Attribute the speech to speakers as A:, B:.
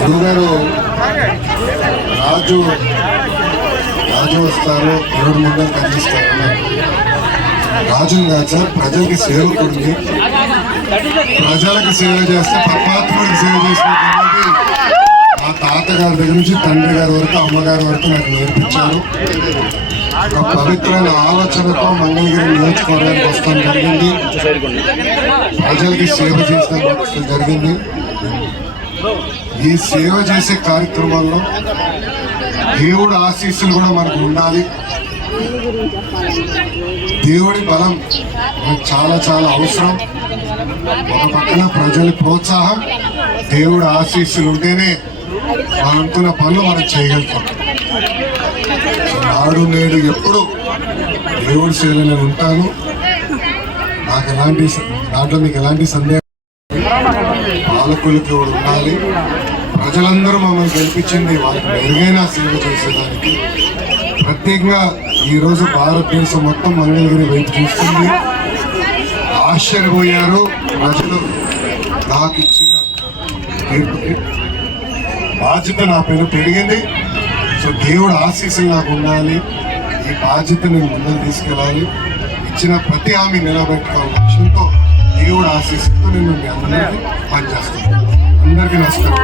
A: గురుగారు రాజు రాజు వస్తారు దేవుడు ముందర కనిపిస్తారు? రాజుని కాదు సార్ ప్రజలకి సేవకుడిని. ప్రజలకు సేవ చేస్తే పరమాత్ముడికి సేవ చేసినటువంటి మా తాతగారి దగ్గర నుంచి తండ్రి గారి వరకు అమ్మగారి వరకు నాకు నేర్పించారు. పవిత్రమైన ఆలోచనతో మంగళగిరి నియోజకవర్గానికి వస్తాం జరిగింది. ప్రజలకి సేవ చేస్తాం జరిగింది. ఈ సేవ చేసే కార్యక్రమాల్లో దేవుడు ఆశీస్సులు కూడా మనకు ఉండాలి. దేవుడి బలం మనకు చాలా చాలా అవసరం. ఒక పక్కన ప్రజల ప్రోత్సాహం దేవుడు ఆశీస్సులు ఉంటేనే మనం అనుకున్న పనులు మనం చేయగలుగుతాం. ఆడు నాడు నేడు ఎప్పుడు దేవుడి సేవలో నేను ఉంటాను. నాకు ఎలాంటి దాంట్లో మీకు ఎలాంటి సందేహం? పాలకులకి ఉండాలి. ప్రజలందరూ మమ్మల్ని గెలిపించింది వాళ్ళకి మెరుగైన సేవ చేసేదానికి. ప్రత్యేకంగా ఈరోజు భారతదేశం మొత్తం మంగళగిరి వైపు చూస్తుంది. ఆశ్చర్యపోయారు ప్రజలు. నాకు ఇచ్చిన బాధ్యత నా పేరు పెరిగింది. సో దేవుడు ఆశీస్సు నాకు ఉండాలి. ఈ బాధ్యత నేను ముందుకు తీసుకెళ్ళాలి. ఇచ్చిన ప్రతి హామీ నిలబెట్టుకోవాలి లక్ష్యంతో దేవుడు ఆశీస్సుతో నేను మీ అందరికీ పనిచేస్తాను అందరికీ నమస్కారం.